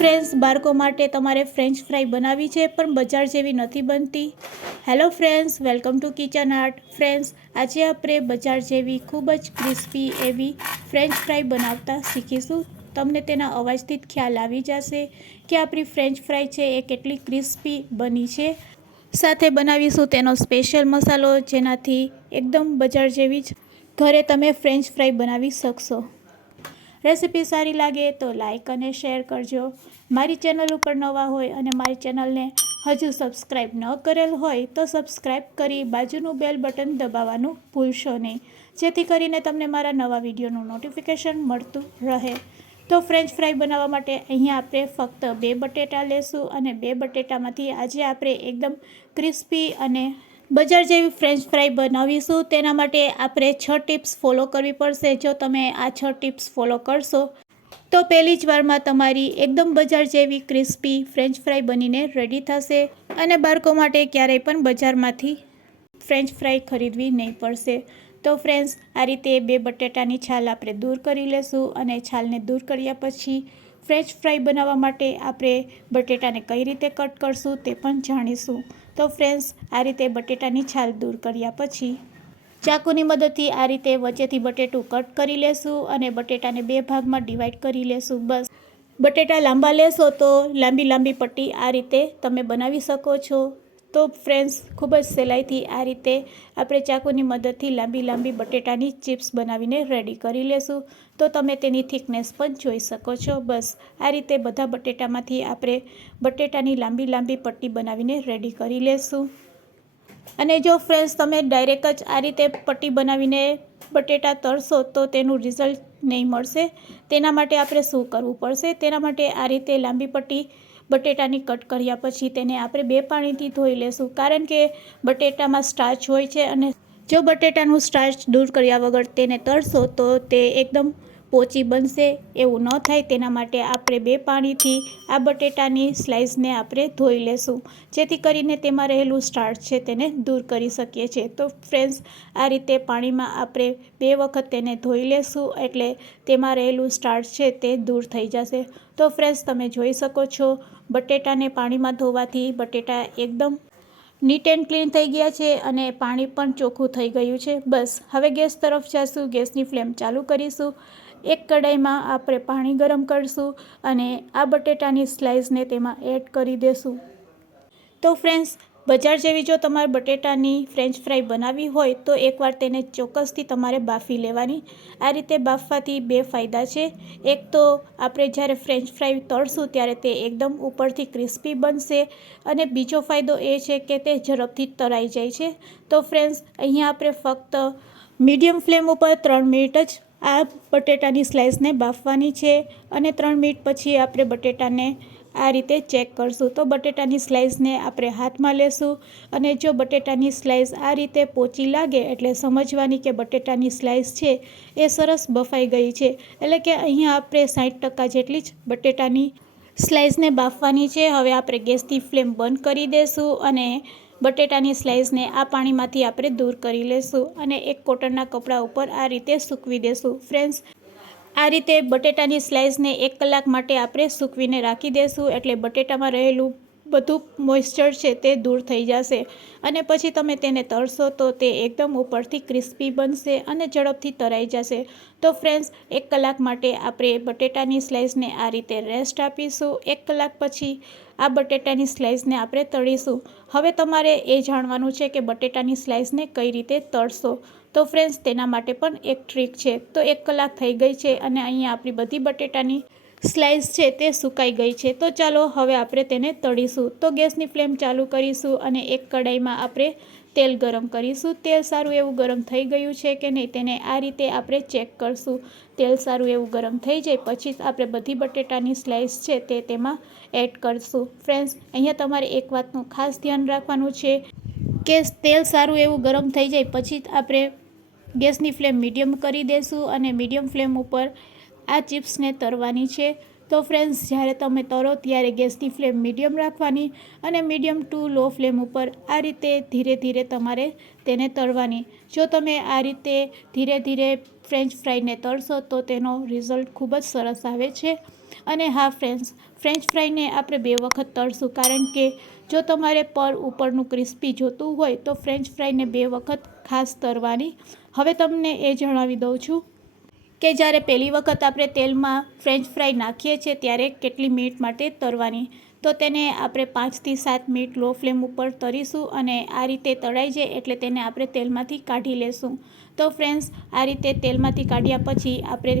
Friends, બાળકો માટે તમારે ફ્રેન્ચ ફ્રાય બનાવવી છે પણ બજાર જેવી નથી બનતી. Hello friends, welcome to kitchen art. Friends, આજે આપણે બજાર જેવી ખૂબ જ ક્રિસ્પી એવી ફ્રેન્ચ ફ્રાય બનાવતા શીખીશું. તમને તેના અવાજથી જ ખ્યાલ આવી જશે કે આપણી ફ્રેન્ચ ફ્રાય છે એ કેટલી ક્રિસ્પી બની છે. સાથે બનાવીશું તેનો સ્પેશિયલ મસાલો, જેનાથી એકદમ બજાર જેવી જ ઘરે તમે ફ્રેન્ચ ફ્રાય બનાવી શકશો. રેસિપી સારી લાગે તો લાઇક અને શેર કરજો. મારી ચેનલ ઉપર નવા હોય અને મારી ચેનલને હજુ સબસ્ક્રાઈબ ન કરેલ હોય તો સબસ્ક્રાઈબ કરી બાજુનું બેલ બટન દબાવવાનું ભૂલશો નહીં, જેથી કરીને તમને મારા નવા વિડીયોનું નોટિફિકેશન મળતું રહે. તો ફ્રેન્ચ ફ્રાય બનાવવા માટે અહીંયા આપણે ફક્ત 2 બટેટા લેશું અને 2 બટેટામાંથી આજે આપણે એકદમ ક્રિસ્પી અને બજાર જેવી ફ્રેન્ચ ફ્રાય બનાવીશું. તેના માટે આપણે 6 ટિપ્સ ફોલો કરવી પડશે. જો તમે આ 6 ટિપ્સ ફોલો કરશો તો પહેલી જ વારમાં તમારી એકદમ બજાર જેવી ક્રિસ્પી ફ્રેન્ચ ફ્રાય બનીને રેડી થશે અને બાળકો માટે ક્યારેય પણ બજારમાંથી ફ્રેન્ચ ફ્રાય ખરીદવી નહીં પડશે. તો ફ્રેન્ડ્સ, આ રીતે 2 બટેટાની છાલ આપણે દૂર કરી લેશું અને છાલને દૂર કર્યા પછી ફ્રેન્ચ ફ્રાય બનાવવા માટે આપણે બટેટાને કઈ રીતે કટ કરશું તે પણ જાણીશું. તો ફ્રેન્ડ્સ, આ રીતે બટેટાની છાલ દૂર કર્યા પછી ચાકુની મદદથી આ રીતે વચ્ચેથી બટેટું કટ કરી લેશું અને બટેટાને 2 ભાગમાં ડિવાઈડ કરી લેશું. બસ બટેટા લાંબા લેશો તો લાંબી પટ્ટી આ રીતે તમે બનાવી શકો છો. તો ફ્રેન્ડ્સ, ખૂબ જ સહેલાઈથી આ રીતે આપણે ચાકુની મદદથી લાંબી બટેટાની ચિપ્સ બનાવીને રેડી કરી લેશું. તો તમે તેની થિકનેસ પણ જોઈ શકો છો. બસ આ રીતે બધા બટેટામાંથી આપણે બટેટાની લાંબી પટ્ટી બનાવીને રેડી કરી લેશું. અને જો ફ્રેન્ડ્સ, તમે ડાયરેક્ટ જ આ રીતે પટ્ટી બનાવીને બટેટા તળશો તો તેનું રિઝલ્ટ નહીં મળશે. તેના માટે આપણે શું કરવું પડશે? તેના માટે આ રીતે લાંબી પટ્ટી બટેટાની કટ કર્યા પછી તેને આપણે 2 પાણીથી ધોઈ લેશું, કારણ કે બટેટામાં સ્ટાર્ચ હોય છે અને જો બટેટાનું સ્ટાર્ચ દૂર કર્યા વગર તેને તળશો તો તે એકદમ પોચી બનશે. એવું ન થાય તેના માટે આપણે 2 પાણીથી આ બટેટાની સ્લાઇસને આપણે ધોઈ લેશું, જેથી કરીને તેમાં રહેલું સ્ટાર્ચ છે તેને દૂર કરી શકીએ છીએ. તો ફ્રેન્ડ્સ, આ રીતે પાણીમાં આપણે 2 વખત તેને ધોઈ લેશું એટલે તેમાં રહેલું સ્ટાર્ચ છે તે દૂર થઈ જશે. તો ફ્રેન્ડ્સ, તમે જોઈ શકો છો બટેટાને પાણીમાં ધોવાથી બટેટા એકદમ નીટ એન્ડ ક્લીન થઈ ગયા છે અને પાણી પણ ચોખ્ખું થઈ ગયું છે. બસ હવે ગેસ તરફ જઈશું, ગેસની ફ્લેમ ચાલુ કરીશું. એક કઢાઈમાં આપણે પાણી ગરમ કરીશું અને આ બટેટાની સ્લાઇસને તેમાં એડ કરી દેશું. તો ફ્રેન્ડ્સ, બજાર જેવી જો તમારે બટેટાની ફ્રેન્ચ ફ્રાય બનાવવી હોય તો એકવાર તેને ચોક્કસથી તમારે બાફી લેવાની. આ રીતે બાફવાથી 2 ફાયદા છે. એક તો આપણે જ્યારે ફ્રેન્ચ ફ્રાય તળશું ત્યારે તે એકદમ ઉપરથી ક્રિસ્પી બનશે અને બીજો ફાયદો એ છે કે તે ઝડપથી તળાઈ જાય છે. તો ફ્રેન્ડ્સ, અહીંયા આપણે ફક્ત મીડિયમ ફ્લેમ ઉપર 3 મિનિટ જ આ બટેટાની સ્લાઇસને બાફવાની છે અને 3 મિનિટ પછી આપણે બટેટાને આ રીતે ચેક કરશું. તો બટેટાની સ્લાઇસને આપણે હાથમાં લેશું અને જો બટેટાની સ્લાઇસ આ રીતે પોચી લાગે એટલે સમજવાની કે બટેટાની સ્લાઇસ છે એ સરસ બફાઈ ગઈ છે. એટલે કે અહીંયા આપણે 60% જેટલી જ બટેટાની સ્લાઇસને બાફવાની છે. હવે આપણે ગેસની ફ્લેમ બંધ કરી દઈશું અને બટેટાની સ્લાઇસને આ પાણીમાંથી આપણે દૂર કરી લેશું અને એક કોટનના કપડા ઉપર આ રીતે સૂકવી દેશું. ફ્રેન્ડ્સ, આ રીતે બટેટાની સ્લાઇસને 1 કલાક માટે આપણે સૂકવીને રાખી દઈશું એટલે બટેટામાં રહેલું બધું મોઇસ્ચર છે તે દૂર થઈ જશે અને પછી તમે તેને તળશો તો તે એકદમ ઉપરથી ક્રિસ્પી બનશે અને ઝડપથી તળાઈ જશે. તો ફ્રેન્ડ્સ, 1 કલાક માટે આપણે બટેટાની સ્લાઇસને આ રીતે રેસ્ટ આપીશું. 1 કલાક પછી આ બટેટાની સ્લાઇસને આપણે તળીશું. હવે તમારે એ જાણવાનું છે કે બટેટાની સ્લાઇસને કઈ રીતે તળશો. તો ફ્રેન્ડ્સ, તેના માટે પણ એક ટ્રીક છે. તો 1 કલાક થઈ ગઈ છે અને અહીંયા આપણી બધી બટેટાની સ્લાઇસ છે તે સુકાઈ ગઈ છે. તો ચાલો હવે આપણે તેને તળીશું. તો ગેસની ફ્લેમ ચાલુ કરીશું અને એક કઢાઈમાં આપણે તેલ ગરમ કરીશું. તેલ સારું એવું ગરમ થઈ ગયું છે કે નહીં તેને આ રીતે આપણે ચેક કરશું. તેલ સારું એવું ગરમ થઈ જાય પછી આપણે બધી બટેટાની સ્લાઇસ છે તે તેમાં એડ કરીશું. ફ્રેન્ડ્સ, અહીંયા તમારે એક વાતનું ખાસ ધ્યાન રાખવાનું છે કે તેલ સારું એવું ગરમ થઈ જાય પછી આપણે ગેસની ફ્લેમ મીડિયમ કરી દઈશું અને મીડિયમ ફ્લેમ ઉપર આ ચિપ્સને તળવાની છે. તો ફ્રેન્ડ્સ, જ્યારે તમે તળો ત્યારે ગેસની ફ્લેમ મીડિયમ રાખવાની અને મીડિયમ ટુ લો ફ્લેમ ઉપર આ રીતે ધીરે તમારે તેને તળવાની. જો તમે આ રીતે ધીરે ફ્રેન્ચ ફ્રાયને તળશો તો તેનો રિઝલ્ટ ખૂબ જ સરસ આવે છે. અને હા ફ્રેન્ડ્સ, ફ્રેન્ચ ફ્રાઈને આપણે 2 વખત તળશું, કારણ કે જો તમારે પર ઉપરનું ક્રિસ્પી જોતું હોય તો ફ્રેન્ચ ફ્રાઈને 2 વખત ખાસ તળવાની. હવે તમને એ જણાવી દઉં છું કે જ્યારે પહેલી વખત આપણે તેલમાં ફ્રેન્ચ ફ્રાઈ નાખીએ છીએ ત્યારે કેટલી મિનિટ માટે તળવાની. તો તેને આપણે 5 થી 7 મિનિટ લો ફ્લેમ ઉપર તળીશું અને આ રીતે તળાઈ જાય એટલે તેને આપણે તેલમાંથી કાઢી લેશું. તો ફ્રેન્ડ્સ, આ રીતે તેલમાંથી કાઢ્યા પછી આપણે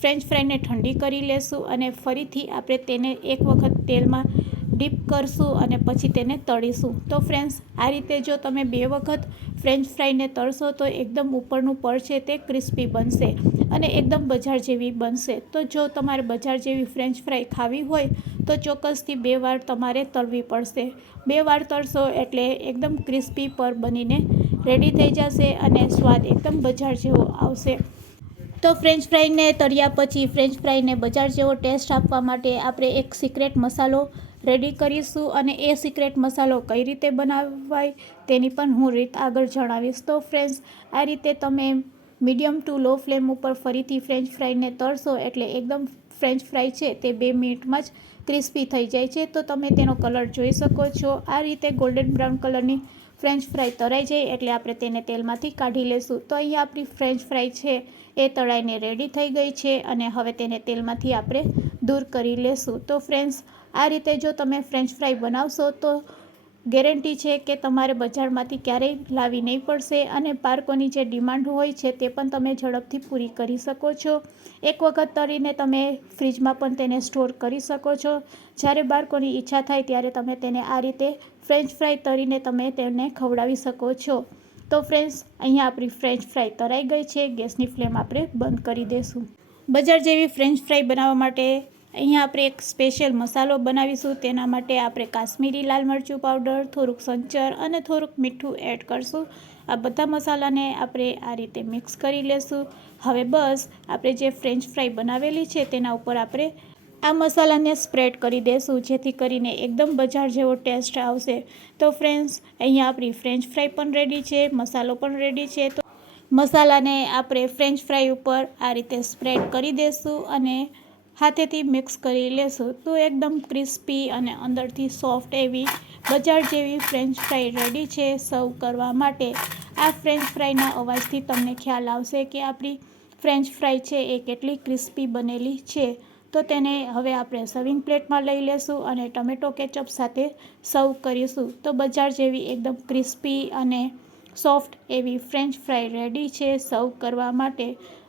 ફ્રેન્ચ ફ્રાઈને ઠંડી કરી લેશું અને ફરીથી આપણે તેને એક વખત તેલમાં ડીપ કરશું અને પછી તેને તળીશું. તો ફ્રેન્ડ્સ, આ રીતે જો તમે 2 વખત ફ્રેન્ચ ફ્રાઈને તળશો તો એકદમ ઉપરનું પડ છે તે ક્રિસ્પી બનશે અને એકદમ બજાર જેવી બનશે. તો જો તમારે બજાર જેવી ફ્રેન્ચ ફ્રાઈ ખાવી હોય તો ચોક્કસથી 2 વાર તમારે તળવી પડશે. 2 વાર તળશો એટલે એકદમ ક્રિસ્પી પર બનીને રેડી થઈ જશે અને સ્વાદ એકદમ બજાર જેવો આવશે. તો ફ્રેન્ચ ફ્રાઈને તળ્યા પછી ફ્રેન્ચ ફ્રાઈને બજાર જેવો ટેસ્ટ આપવા માટે આપણે એક સિક્રેટ મસાલો રેડી કરીશું અને એ સિક્રેટ મસાલો કઈ રીતે બનાવાય તેની પણ હું રીત આગળ જણાવીશ. તો ફ્રેન્ડ્સ, આ રીતે તમે મીડિયમ ટુ લો ફ્લેમ ઉપર ફરીથી ફ્રેન્ચ ફ્રાઈને તળશો એટલે એકદમ ફ્રેન્ચ ફ્રાઈ છે તે 2 મિનિટમાં જ ક્રિસ્પી થઈ જાય છે. તો તમે તેનો કલર જોઈ શકો છો. આ રીતે ગોલ્ડન બ્રાઉન કલરની ફ્રેન્ચ ફ્રાઈ તળાઈ જાય એટલે આપણે તેને તેલમાંથી કાઢી લેશું. તો અહીંયા આપણી ફ્રેન્ચ ફ્રાઈ છે એ તળાઈને રેડી થઈ ગઈ છે અને હવે તેને તેલમાંથી આપણે દૂર કરી લેશું. તો ફ્રેન્ડ્સ, આ રીતે જો તમે ફ્રેન્ચ ફ્રાઈ બનાવશો તો ગેરંટી છે કે તમારે બજારમાંથી ક્યારેય લાવી નહીં પડશે અને બાળકોની જે ડિમાન્ડ હોય છે તે પણ તમે ઝડપથી પૂરી કરી શકો છો. એક વખત તળીને તમે ફ્રીજમાં પણ તેને સ્ટોર કરી શકો છો. જ્યારે બાળકોની ઈચ્છા થાય ત્યારે તમે તેને આ રીતે ફ્રેન્ચ ફ્રાઈ તળીને તમે તેમને ખવડાવી શકો છો. તો ફ્રેન્ડ્સ, અહીંયા આપણી ફ્રેન્ચ ફ્રાઈ તળાઈ ગઈ છે. ગેસની ફ્લેમ આપણે બંધ કરી દઈશું. બજાર જેવી ફ્રેન્ચ ફ્રાઈ બનાવવા માટે અહીંયા આપણે એક સ્પેશિયલ મસાલો બનાવીશું. તેના માટે આપણે કાશ્મીરી લાલ મરચું પાવડર, થોડુંક સંચર અને થોડુંક મીઠું એડ કરશું. આ બધા મસાલાને આપણે આ રીતે મિક્સ કરી લેશું. હવે બસ આપણે જે ફ્રેન્ચ ફ્રાઈ બનાવેલી છે તેના ઉપર આપણે આ મસાલાને સ્પ્રેડ કરી દઈશું, જેથી કરીને એકદમ બજાર જેવો ટેસ્ટ આવશે. તો ફ્રેન્ડ્સ, અહીંયા આપણી ફ્રેન્ચ ફ્રાઈ પણ રેડી છે, મસાલો પણ રેડી છે. તો મસાલાને આપણે ફ્રેન્ચ ફ્રાઈ ઉપર આ રીતે સ્પ્રેડ કરી દઈશું અને હાથેથી મિક્સ કરી લેશું. તો એકદમ ક્રિસ્પી અને અંદરથી સોફ્ટ એવી બજાર જેવી ફ્રેન્ચ ફ્રાઈ રેડી છે સર્વ કરવા માટે. આ ફ્રેન્ચ ફ્રાઈના અવાજથી તમને ખ્યાલ આવશે કે આપણી ફ્રેન્ચ ફ્રાઈ છે એ કેટલી ક્રિસ્પી બનેલી છે. તો તેને હવે આપણે સર્વિંગ પ્લેટમાં લઈ લેશું અને ટમેટો કેચઅપ સાથે સર્વ કરીશું. તો બજાર જેવી એકદમ ક્રિસ્પી અને સોફ્ટ એવી ફ્રેન્ચ ફ્રાઈ રેડી છે સર્વ કરવા માટે.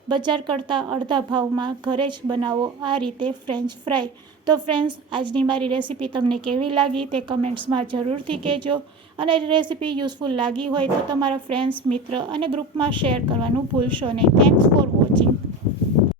બજાર કરતાં અડધા ભાવમાં ઘરે જ બનાવો આ રીતે ફ્રેન્ચ ફ્રાઈ. તો ફ્રેન્ડ્સ, આજની મારી રેસીપી તમને કેવી લાગી તે કમેન્ટ્સમાં જરૂરથી કહેજો અને રેસીપી યુઝફુલ લાગી હોય તો તમારા ફ્રેન્ડ્સ, મિત્ર અને ગ્રુપમાં શેર કરવાનું ભૂલશો નહીં. Thanks for